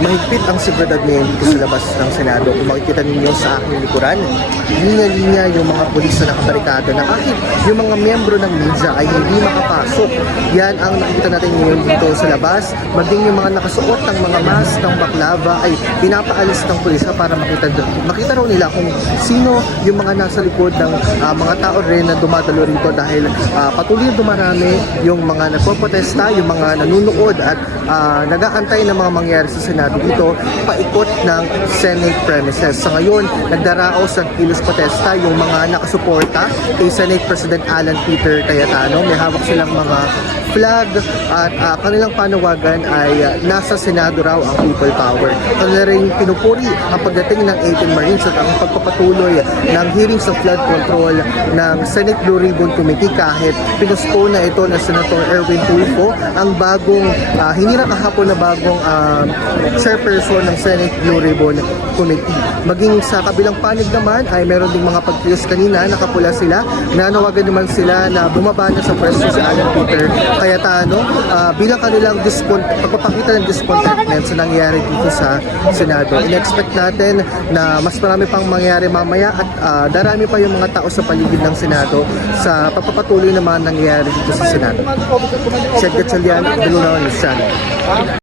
Mahigpit ang seguridad ngayon dito sa labas ng Senado. Kung makikita ninyo sa aking likuran, linya-linya yung mga pulis na nakabarikado na kahit yung mga miyembro ng media ay hindi makapasok. Yan ang nakikita natin ngayon dito sa labas. Maging yung mga nakasuot ng mga mask ng baklava ay pinapaalis ng pulis para makita raw nila kung sino yung mga nasa likod ng mga tao rin na dumadalo rito dahil patuloy dumarami yung mga nagpoprotesta, yung mga nanunood at nag-aantay ng mga mangyari sa Senado dito paikot ng Senate premises. Sa ngayon, nagdaraos ng kilos protesta yung mga nakasuporta kay Senate President Alan Peter Cayetano. May hawak silang mga flag at kanilang panawagan ay nasa Senado raw ang people power. Kanila rin pinupuri ang pagdating ng 18 Marines at ang pagpapatuloy ng hearings of flood control ng Senate Blue Ribbon Committee kahit pinuspone na ito ng Senator Erwin Tulfo, ang bagong hinirang kahapon na bagong chairperson ng Senate Blue Ribbon Committee. Maging sa kabilang panig naman ay meron ding mga pagkiyos kanina, nakapula sila, nanawagan naman sila na bumaba na sa pwesto si Alan Peter Cayetano bilang kanilang pagpapakita ng discontentment sa nangyayari dito sa Senado. In-expect natin na mas marami pang mangyayari mamaya at darami pa yung mga tao sa paligid ng Senado sa pagpapatuloy naman nangyayari dito sa Senado. Seth Gatchalian, The Lunaw News Channel.